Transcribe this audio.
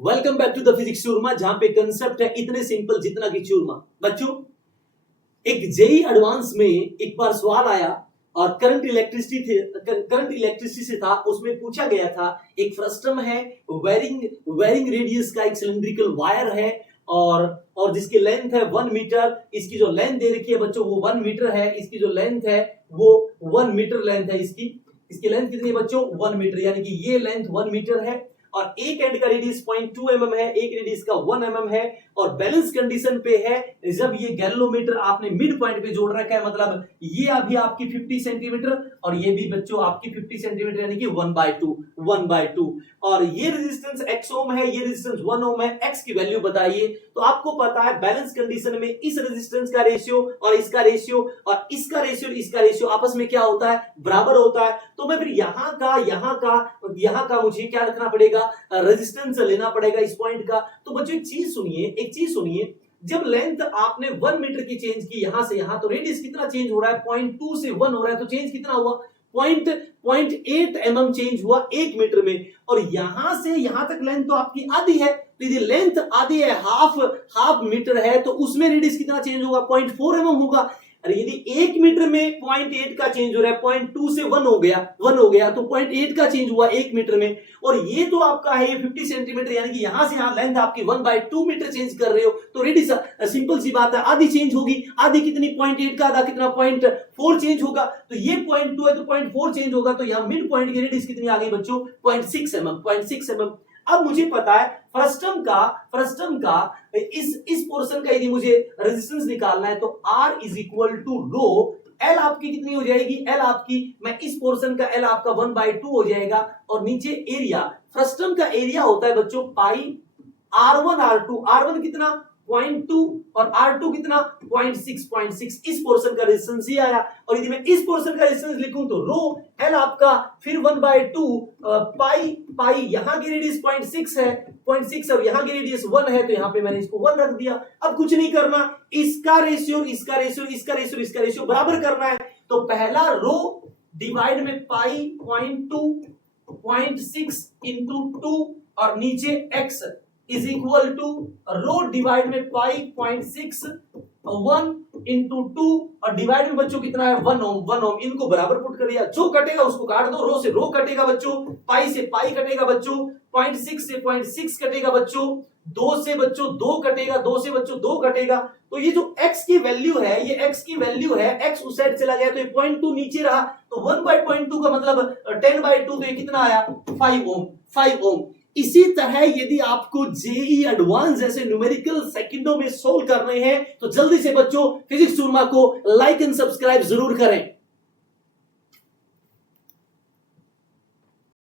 Welcome back to the physics Churma, जहां पे concept है इतने सिंपल जितना कि चूरमा। बच्चों, एक जेई एडवांस में एक बार सवाल आया और करंट इलेक्ट्रिसिटी से था। उसमें पूछा गया था, एक फ्रस्टम है, वेरिंग रेडियस का एक सिलिंड्रिकल वायर है और जिसकी लेंथ है 1 मीटर। इसकी जो लेंथ दे रखी है बच्चों वो 1 मीटर है। इसकी जो लेंथ है वो 1 मीटर लेंथ है। इसकी लेंथ कितनी है बच्चों? 1 मीटर, यानी कि ये लेंथ 1 मीटर है और एक एंड का रेडियस 0.2 mm है, एक रेडियस का 1 mm है और बैलेंस कंडीशन पे है। जब ये गैल्वेनोमीटर आपने मिड पॉइंट पे जोड़ रखा है, मतलब ये अभी आपकी 50 सेंटीमीटर और ये भी बच्चों आपकी 50 सेंटीमीटर, यानी कि 1/2 और ये रेजिस्टेंस x ओम है, ये रेजिस्टेंस 1 ओम है। x की वैल्यू बताइए। तो आपको पता है बैलेंस कंडीशन में इस रेजिस्टेंस का रेशियो और इसका रेशियो और इसका रेशियो आपस में क्या होता है? बराबर होता है। तो मैं फिर यहां का मुझे क्या रखना पड़ेगा? रेजिस्टेंस लेना पड़ेगा इस पॉइंट का। तो बच्चों एक चीज सुनिए, जब लेंथ आपने 1 मीटर की चेंज की यहां से यहां, तो रेडियस कितना चेंज हो रहा है? 0.2 से 1 हो रहा है, तो चेंज कितना हुआ? 0.8 mm चेंज हुआ 1 मीटर में। और यहां से यहां तक लेंथ तो आपकी आधी है, तो यदि लेंथ आधी है, हाफ मीटर है, तो उसमें रेडियस कितना चेंज होगा? 0.4 mm होगा। अरे यदि 1 मीटर में 0.8 का चेंज हो रहा है, 0.2 से 1 हो गया, तो 0.8 का चेंज हुआ 1 मीटर में। और ये तो आपका है 50 सेंटीमीटर, यानी कि यहां से यहां लेंथ आपकी 1/2 मीटर चेंज कर रहे हो, तो रेडियस सिंपल सी बात है, आधी चेंज होगी। आधी कितनी? 0.8 का आधा कितना? 0.4 चेंज होगा। तो ये 0.2 है तो 0.4 चेंज होगा, तो यहां मिड पॉइंट की रेडियस कितनी आ गई बच्चों? 0.6 mm। अब मुझे पता है फ्रस्टम का इस पोर्शन का यदि मुझे रेजिस्टेंस निकालना है, तो R is equal to rho. L आपकी कितनी हो जाएगी? L आपकी, मैं इस पोर्शन का L आपका 1/2 हो जाएगा। और नीचे एरिया, फ्रस्टम का एरिया होता है बच्चों पाई R1 R2। R1 कितना? 0.2 और R2 कितना? 0.6। इस पोर्शन का रेजिस्टेंस ही आया। और यदि मैं इस पोर्शन का रेजिस्टेंस लिखूं तो रो L आपका फिर 1/2 पाई यहां की रेडियस 0.6 है, 0.6 और यहां की रेडियस 1 है, तो यहां पे मैंने इसको 1 रख दिया। अब कुछ नहीं करना, इसका रेशियो बराबर करना है। तो पहला रो डिवाइड में पाई 0.6 इंटू 2 और नीचे x is equal to rho divide में पाई 0.6 1 इंटू 2 और डिवाइड में बच्चों कितना है? 1 ओम। इनको बराबर पुट कर दिया, जो कटेगा उसको काट दो। रो से रो कटेगा बच्चों, पाई से पाई कटेगा बच्चों, 0.6 से 0.6 कटेगा बच्चों, 2 से बच्चों 2 कटेगा, 2 से बच्चों 2 कटेगा। तो ये जो x की वैल्यू है, x उस साइड चला गया तो ये 0.2 नीचे रहा, तो 1/0.2 का मतलब 10/2, तो ये कितना आया? 5 ओम। इसी तरह यदि आपको जेई एडवांस जैसे न्यूमेरिकल सेकंडों में सोल्व करने हैं, तो जल्दी से बच्चों फिजिक्स चूरमा को लाइक एंड सब्सक्राइब जरूर करें।